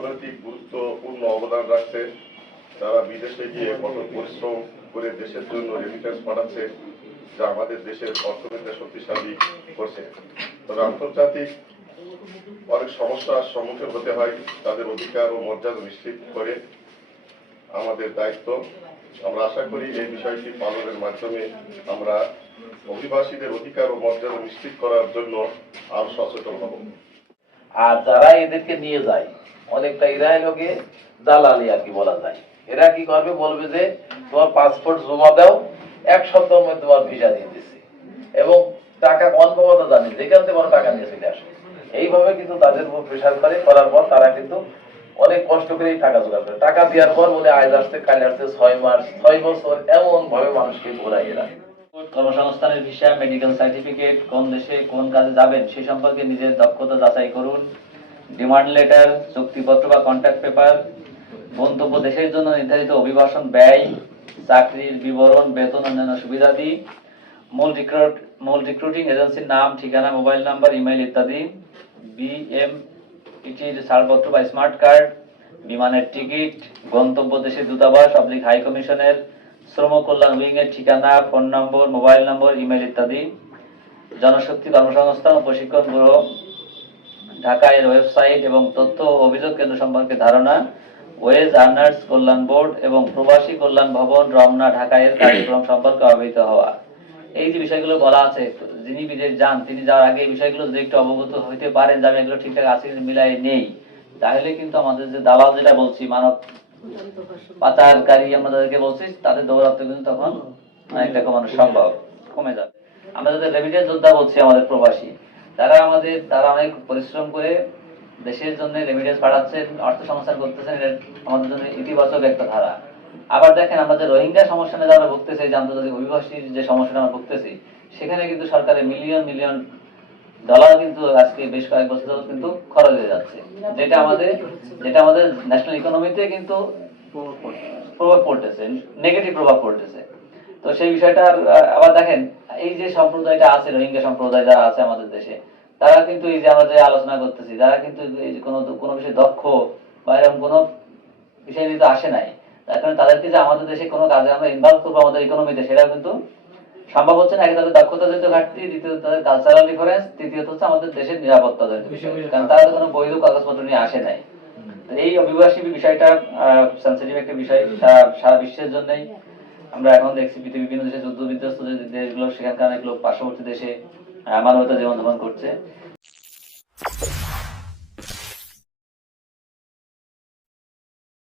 অর্থনৈতিক গুরুত্বপূর্ণ অবদান রাখছে, তারা বিদেশে গিয়ে কঠোর পরিশ্রম করে দেশের জন্য রেমিটেন্স পাঠাচ্ছে, যা আমাদের দেশের অর্থনীতি শক্তিশালী করছে। তবে আন্তর্জাতিক অনেক সমস্যার সম্মুখীন হতে হয়, তাদের অধিকার ও মর্যাদা নিশ্চিত করে আমাদের দায়িত্ব। আমরা আশা করি এই বিষয়টি পালনের মাধ্যমে আমরা অভিবাসীদের অধিকার ও মর্যাদা নিশ্চিত করার জন্য আরো সচেতন হব। আর যারা এদেরকে নিয়ে যায় অনেকটা এরা লোকে দালালি আর কি বলা যায়। এরা কি করবে, বলবে যে তোমার পাসপোর্ট জমা দাও, 1 সপ্তাহের মধ্যে তোমার ভিসা দিয়ে দিচ্ছি, এবং টাকা কনফার্মতা জানি যেখান থেকে টাকা নিয়ে চলে আসে। এইভাবে কিন্তু তাদের উপর প্রেশার করে, করার পর তারা কিন্তু অনেক কষ্ট করে টাকা জোগাড় করে। টাকা দেওয়ার পর বলে আজ আসতে কাল আসতে 6 মাস 6 বছর এমন ভাবে মানুষকে ঘোরায় এরা। কর্মসংস্থানের ভিসা, মেডিকেল সার্টিফিকেট, কোন দেশে কোন কাজে যাবেন সে সম্পর্কে নিজের দক্ষতা যাচাই করুন। ডিমান্ড লেটার, চুক্তিপত্র বা কন্ট্রাক্ট পেপার, গন্তব্য দেশের জন্য নির্ধারিত অভিবাসন ব্যয়, চাকরির বিবরণ, বেতন, অন্যান্য সুবিধাদি, মূল রিক্রুটিং এজেন্সির নাম, ঠিকানা, মোবাইল নাম্বার, ইমেইল ইত্যাদি, বিএমইটির ছাড়পত্র বা স্মার্ট কার্ড, বিমানের টিকিট, গন্তব্য দেশের দূতাবাস / হাই কমিশনের, শ্রম কল্যাণ উইং এর ঠিকানা, ফোন নম্বর, মোবাইল নম্বর, ইমেইল ইত্যাদি, জনশক্তি কর্মসংস্থান ও প্রশিক্ষণ ব্যুরো ঢাকা এর ওয়েবসাইট এবং তথ্য ও অভিযোগ কেন্দ্র সম্পর্কে ধারণা, ওয়েজ আর্নার্স কল্যাণ বোর্ড এবং প্রবাসী কল্যাণ ভবন রমনা ঢাকা এর কার্যক্রম সম্পর্কে অবহিত হওয়া। এই যে বিষয়গুলো বলা আছে, যিনি বিদেশ যান তিনি যাওয়ার আগে এই বিষয়গুলো যদি একটু অবগত হইতে পারেন যে আমি এগুলো ঠিকঠাক আছে মিলাই নেই, তাহলে কিন্তু আমাদের যে দালাল যেটা বলছি, মানব পাচারকারী আমরা যাদেরকে বলছি, তাদের দৌরাত্ম্য কিন্তু তখন অনেকটা কমানো সম্ভব, কমে যাবে। আমরা যাদের রেমিটেন্স যোদ্ধা বলছি, আমাদের প্রবাসী, তারা অনেক পরিশ্রম করে দেশের জন্য রেমিটেন্স পাঠাচ্ছেন, অর্থ সংস্থান করতেছেন, এটা আমাদের জন্য ইতিবাচক একটা ধারা। আবার দেখেন, আমরা যে রোহিঙ্গা সমস্যা নিয়ে যারা ভুগতেছি, যে আন্তর্জাতিক অভিবাসীর যে সমস্যাটা আমরা ভুগতেছি, সেখানে কিন্তু সরকারের মিলিয়ন মিলিয়ন ডলার কিন্তু আজকে বেশ কয়েক বছর ধরে কিন্তু খরচ হয়ে যাচ্ছে, যেটা আমাদের ন্যাশনাল ইকোনমিতে কিন্তু প্রভাব পড়তেছে, নেগেটিভ প্রভাব পড়তেছে। তো সেই বিষয়টা আবার দেখেন, এই যে সম্প্রদায়টা আছে, রোহিঙ্গা সম্প্রদায় যারা আছে আমাদের দেশে, তারা কিন্তু এই যে আমরা যে আলোচনা করতেছি, যারা কিন্তু এই যে কোনো বিষয়ে দক্ষ বা এরকম কোনো বিষয় নিয়ে তো আসে নাই, তার কারণে তাদেরকে যে আমাদের দেশে কোনো কাজে আমরা ইনভলভ করবো আমাদের ইকোনমিতে, সেটা কিন্তু সম্ভব হচ্ছে না। আগে তাদের দক্ষতা জনিত ঘাটতি, দ্বিতীয়ত তাদের কালচারাল ডিফারেন্স, তৃতীয়ত হচ্ছে আমাদের দেশের নিরাপত্তা জনিত বিষয়, কারণ তারা কোনো বৈধ কাগজপত্র নিয়ে আসে নাই। এই অভিবাসী বিষয়টা সেন্সিটিভ একটা বিষয় সারা বিশ্বের জন্যই। আমরা এখন দেখছি পৃথিবীর বিভিন্ন দেশে যুদ্ধ বিধ্বস্ত যে দেশগুলো, সেখানকার অনেক লোক পার্শ্ববর্তী দেশে মানবতা জীবনযাপন করছে।